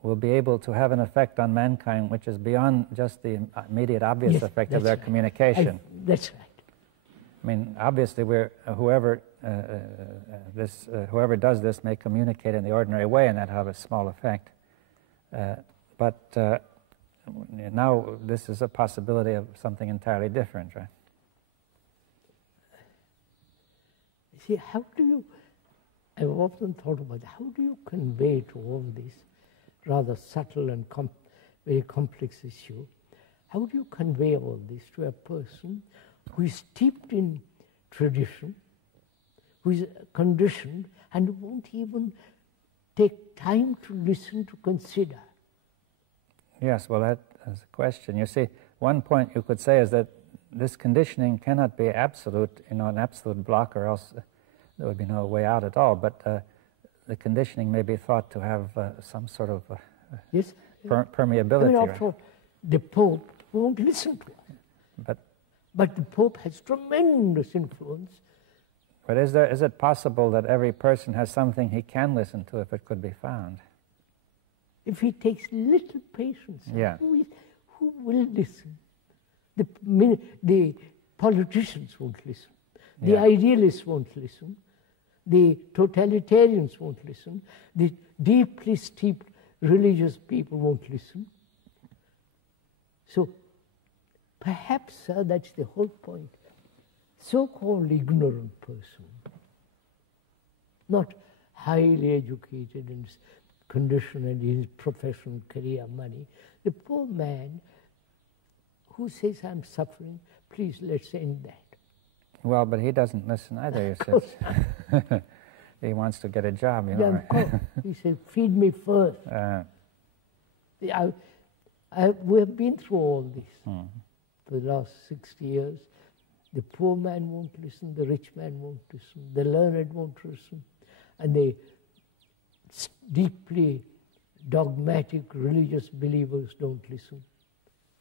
will be able to have an effect on mankind which is beyond just the immediate obvious effect of their communication? That's right. I mean, obviously, whoever does this may communicate in the ordinary way, and that have a small effect. But now this is a possibility of something entirely different, right? See, I've often thought about how do you convey to all this rather subtle and very complex issue, how do you convey all this to a person who is steeped in tradition, who is conditioned, and won't even take time to listen, to consider? Yes, well, that is a question. You see, one point you could say is that this conditioning cannot be absolute, an absolute block, or else there would be no way out at all. But the conditioning may be thought to have some sort of yes, permeability. I mean, after all, the Pope won't listen to it. But the Pope has tremendous influence. But is it possible that every person has something he can listen to if it could be found? If he takes little patience, yeah. who will listen? The politicians won't listen. The idealists won't listen. The totalitarians won't listen. The deeply steeped religious people won't listen. So perhaps, sir, that's the whole point. So-called ignorant person, not highly educated and conditioned in his profession, career, money, the poor man who says, I'm suffering, please let's end that. Well, but he doesn't listen either, he says. He wants to get a job, Yeah, of course. He said, feed me first. We have been through all this for the last 60 years. The poor man won't listen, the rich man won't listen, the learned won't listen, and the deeply dogmatic religious believers don't listen.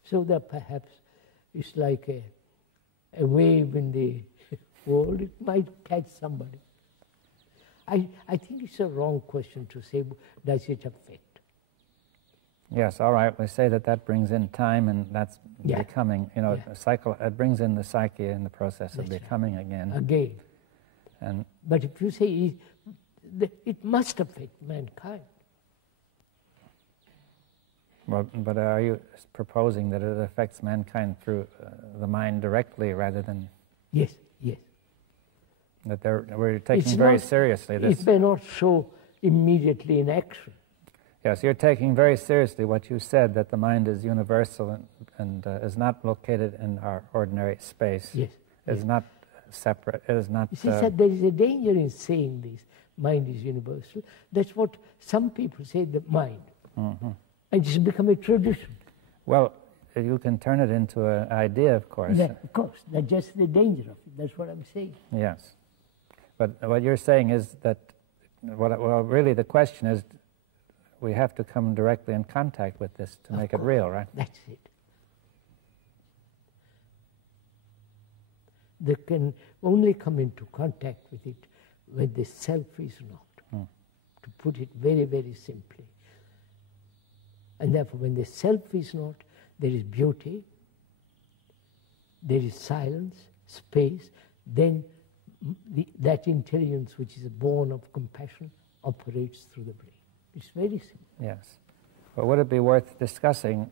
So that perhaps it's like a wave in the world, it might catch somebody. I think it's a wrong question to say, does it affect? Yes, all right, we say that brings in time, and that's becoming, a cycle, it brings in the psyche in the process of becoming again. But if you say it must affect mankind. Well, but are you proposing that it affects mankind through the mind directly rather than... Yes. That we're taking very seriously this... It may not show immediately in action. Yes, you're taking very seriously what you said, that the mind is universal and is not located in our ordinary space. Yes. Is not separate, it is not... You see, sir, there is a danger in saying this, mind is universal. That's what some people say, the mind. And it's become a tradition. Well, you can turn it into an idea, of course. Yeah, of course, that's just the danger of it. That's what I'm saying. Yes. But what you're saying is that, really the question is, we have to come directly in contact with this to make it real, right? That's it. They can only come into contact with it when the self is not, to put it very, very simply. And therefore, when the self is not, there is beauty, there is silence, space, then that intelligence which is born of compassion operates through the brain. It's very simple. Yes. But would it be worth discussing,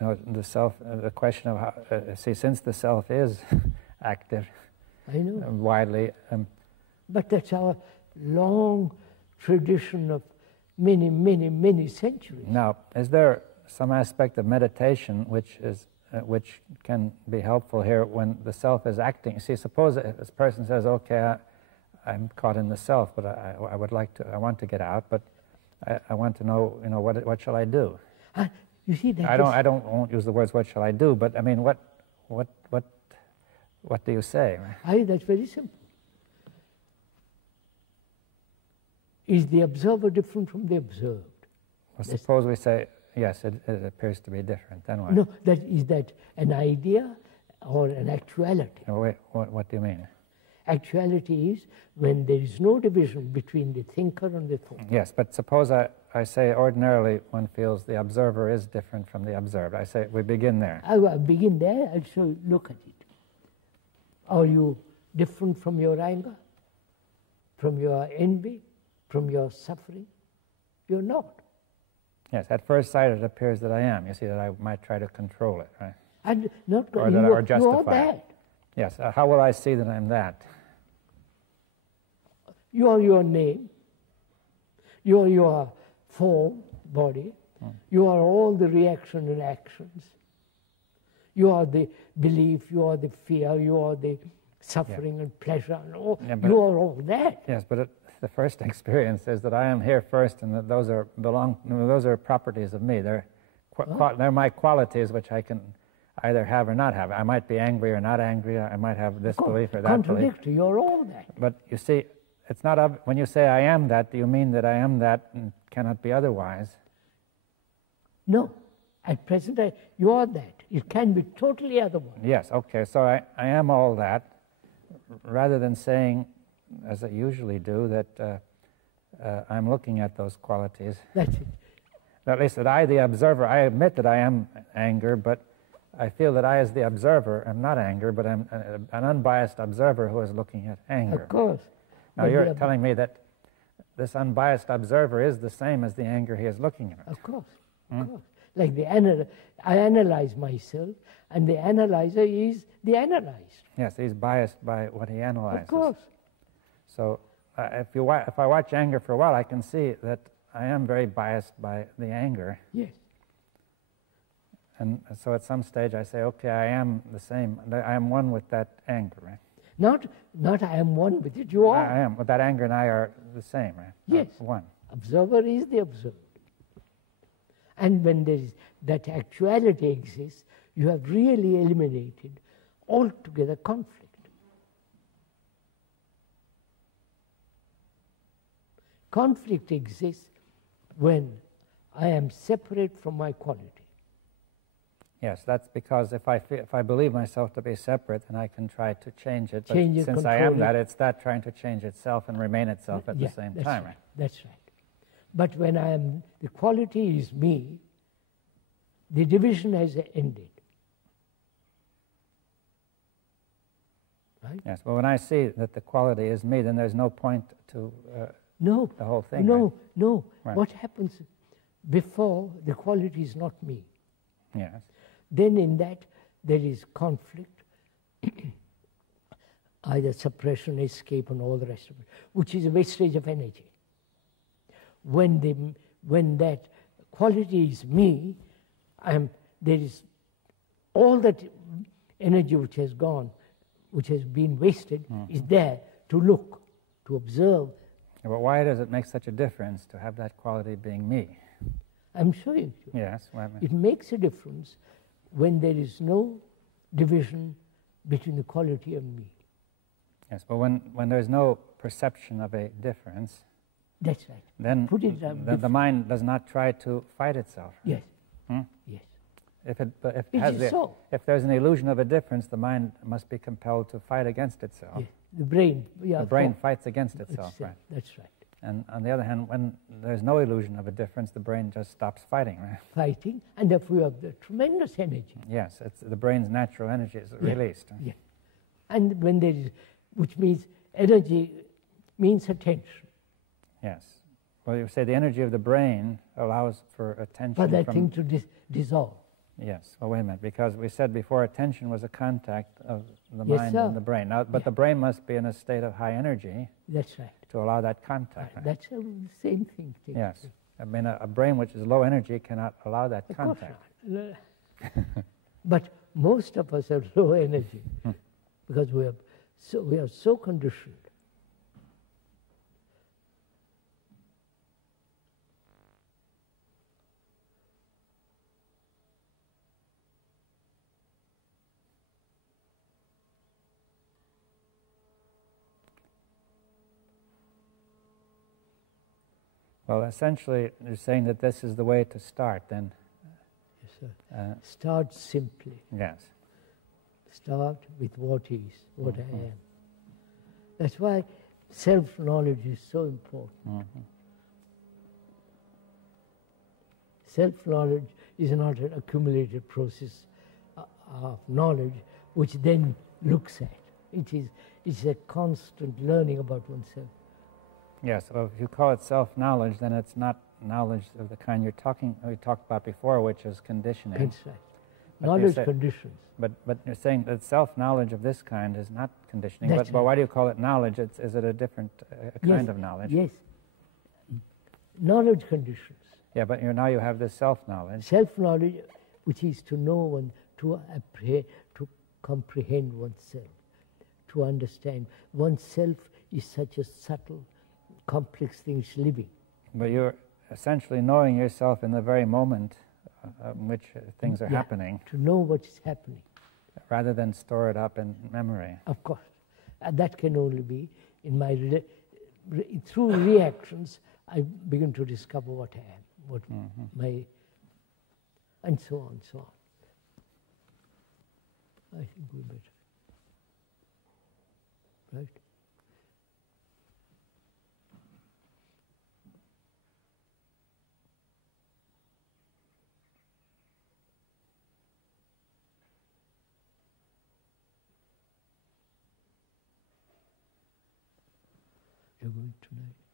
the self, the question of how, since the self is active, I know. Widely. But that's our long tradition of many, many, many centuries. Now, is there some aspect of meditation which can be helpful here when the self is acting? See, suppose this person says, "Okay, I'm caught in the self, but I want to get out, but I want to know, what shall I do?" You see that I won't use the words "what shall I do," but I mean, what do you say? That's very simple. Is the observer different from the observed? Well, suppose we say, yes, it appears to be different. Then what? No, is that an idea or an actuality? Oh, wait, what do you mean? Actuality is when there is no division between the thinker and the thought. Yes, but suppose I say ordinarily one feels the observer is different from the observed. I say we begin there. I begin there, I'll show you, look at it. Are you different from your anger, from your envy, from your suffering? You're not. Yes, at first sight it appears that I am. You see that I might try to control it, right? And not or justify you are that. It. Yes, how will I see that I'm that? You are your name. You are your form, body. You are all the reaction and actions. You are the belief, you are the fear, you are the suffering and pleasure, and all. You are all that. Yes, but the first experience is that I am here first, and that those are properties of me. They're my qualities, which I either have or not have. I might be angry or not angry. I might have this belief or that belief. Contradictory, you're all that. But you see, it's not when you say I am that, do you mean that I am that and cannot be otherwise? No. At present, you are that. It can be totally otherwise. Yes, okay. So I am all that, rather than saying, as I usually do, that I'm looking at those qualities. That's it. At least that I, the observer, I admit that I am anger, but I feel that I, as the observer, am not anger, but I'm an unbiased observer who is looking at anger. Of course. Now you're telling me that this unbiased observer is the same as the anger he is looking at. Of course, of course. Like I analyze myself, and the analyzer is the analyzed. Yes, he's biased by what he analyzes. Of course. So if I watch anger for a while, I can see that I am very biased by the anger. Yes. And so at some stage I say, okay, I am the same. I am one with that anger, right? Not I am one with it, you are. I am. But that anger and I are the same, right? Yes. One. Observer is the observed. And when there is that actuality exists, you have really eliminated altogether conflict. Conflict exists when I am separate from my quality. Yes, that's because if I believe myself to be separate, then I can try to change it. But Change it, since I am control that, it. it's that trying to change itself and remain itself at the same time. Right. That's right. But when the quality is me, the division has ended. Right? Yes, well, when I see that the quality is me, then there's no point to the whole thing. No, right? no. Right. What happens before the quality is not me? Yes. Then in that there is conflict, either suppression, escape, and all the rest of it, which is a wastage of energy. When that quality is me, there is all that energy which has gone, which has been wasted, is there to look, to observe. Yeah, but why does it make such a difference to have that quality being me? I'm showing you. Yes. It makes a difference when there is no division between the quality and me. Yes, but when there's no perception of a difference, that's right. Then the mind does not try to fight itself. Yes. Yes. If there's an illusion of a difference, the mind must be compelled to fight against itself. Yes. The brain. The brain fights against itself, right? That's right. And on the other hand, when there's no illusion of a difference, the brain just stops fighting, right? Fighting, and therefore you have the tremendous energy. Yes, it's the brain's natural energy is released. Yeah. And when there is, which means energy means attention. Yes. Well, you say the energy of the brain allows for attention. For that thing to dissolve. Yes. Well, wait a minute, because we said before attention was a contact of the mind and the brain. Now, but the brain must be in a state of high energy. That's right. To allow that contact. Right. That's the same thing. Yes. I mean, a brain which is low energy cannot allow that contact. But most of us are low energy because we are so conditioned. Well, essentially, you're saying that this is the way to start, then. Yes, sir. Start simply. Yes. Start with what is, what I am. That's why self-knowledge is so important. Self-knowledge is not an accumulated process of knowledge which then looks at. It's a constant learning about oneself. Yes, well, if you call it self-knowledge, then it's not knowledge of the kind we talked about before, which is conditioning. That's right. Knowledge conditions. But you're saying that self-knowledge of this kind is not conditioning. But why do you call it knowledge? Is it a different kind of knowledge? Yes. Knowledge conditions. Yeah, but now you have this self-knowledge. Self-knowledge, which is to know and to comprehend oneself, to understand. Oneself is such a subtle, complex thing, it's living. But you're essentially knowing yourself in the very moment in which things are happening, to know what is happening. rather than store it up in memory. Of course. That can only be in my through reactions. I begin to discover what I am, what my, and so on, so on. I think we better. Right? You're going tonight.